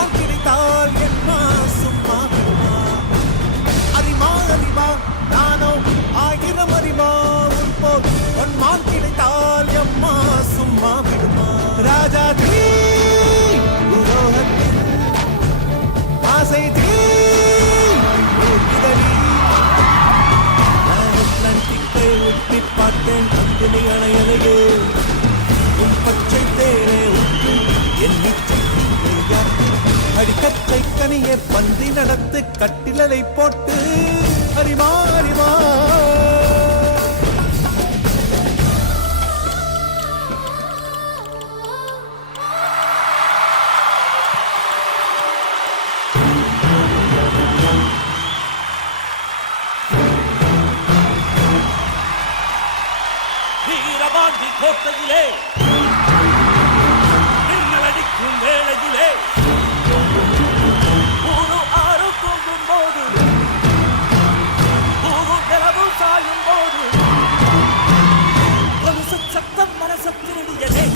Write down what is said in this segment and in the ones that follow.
பொன்மான் கிடைத்தால் என்ன சும்மா விடுமா அறிமா அறிமா நானோ ஆயிரம் அறிமா உன் போல் பொன்மான் கிடைத்தால் எம்மா சும்மா விடுமா ராஜா தீ உலோகத்தில் ஆசை தீ ஒட்டி பார்த்தேன் அங்கினை அணையலையே உன் பச்சை தேரே ஊற்றி என் நிச்சை அடிக்கத்தை கனியே பந்தி நடத்து கட்டிலலை போட்டு அறிமா அறிமா வீரபாண்டி கோட்டையிலே மின்னலடிக்கும் வேளையிலே ஊரு ஆறு தூங்கும் போது பூவும் நிலவும் சாயும் போது கொலுசு சத்தம் மனசு திருடியதே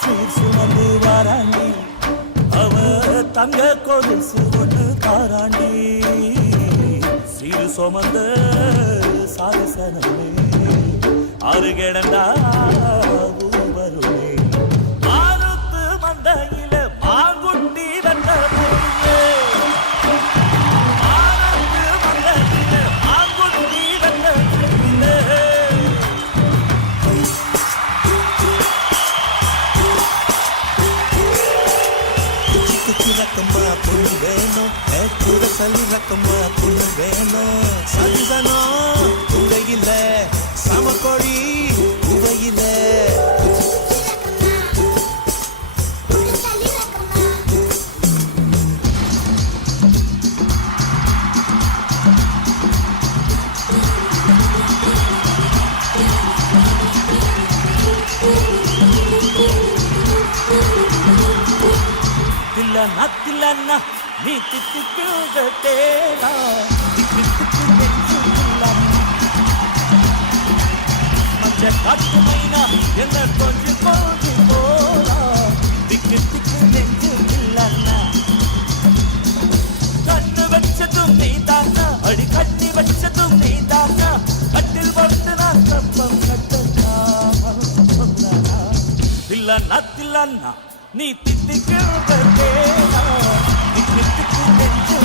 சீர் சுமந்து வாராண்டி அவ தங்க கொலுசு ஒன்று தாராண்டி சீர் சுமந்த சாரசனமே அருகடண்டா வருமே ஆறுத்து மந்தையில மாங்குட்டி வந்த மொழியே ஆறுத்து மந்தையில மாங்குட்டி வந்த ரக்கம்மா பொண்ணு வேணும் கூட சல்லி ரக்கம்மா பொண்ணு வேணும் சஞ்சனோ உடையில சமக்கொழி உவையில தில்லன்னா நீ தித்திக்குத தேனா மஞ்ச காட்டு மைனா என்ன கொஞ்சம் கொஞ்சம் போனா திக்கு திக்கு நெஞ்சு இல்லன்னா கண்ணு வச்சதும் நீ தானா அடி கட்டி வச்சதும் நீ தானா கட்டில் வந்து நான் கப்பம் கட்டா தில்லன்னா நீ தித்திக்குத தேனா திக்கு திக்கு நெஞ்சு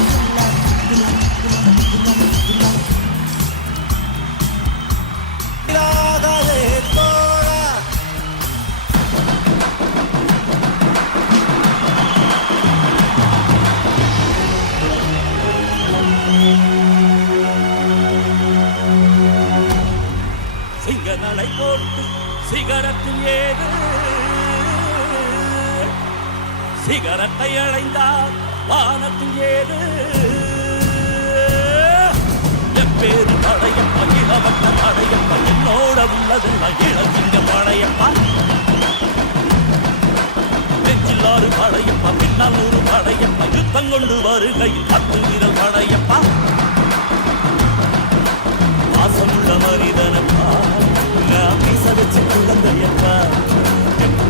சிங்கநலை போட்டு சிகரத்தில் ஏது சிகரத்தை அடைந்தால் வானத்தில் ஏது எப்பேரு படையப்பா இளவட்ட படையப்பா என்னோட உள்ளதெல்லாம் இளஞ்சிங்க படையப்பா நெஞ்சில்லாறு படையப்பா பின்னால் ஒரு படையப்பா யுத்தம் கொண்டு வருகையில் 10 வீரல் படையப்பா பாசமுள்ள மனிதனப்பா நான் பேச வச்சு குழந்தையப்பா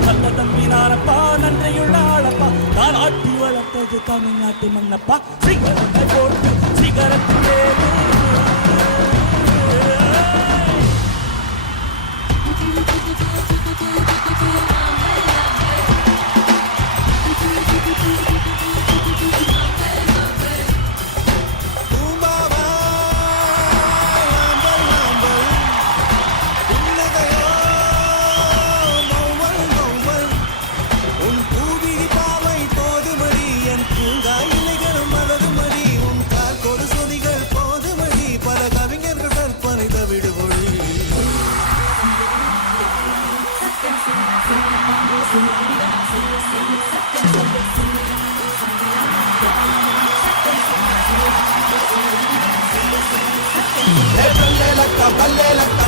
நல்ல தம்பினாரப்பா நன்றியுள்ள ஆளப்பா தாராட்டி வளர்த்தது தமிழ்நாட்டு மண்ணப்பா சிகரத்தை போட்டு சிகரத்திலே பூம்பாவா ஆம்பல் ஆம்பல் புன்னகையோ மௌவல் மௌவல் உன் பூவிழி பாவை போதுமடி என் பூங்கா இலைகளும் மலருமடி உன் கால் கொடு சொதிகள் போதுமடி பல கவிஞர்கள் கற்பனை தவிடுமொழி பல்லே லக்கா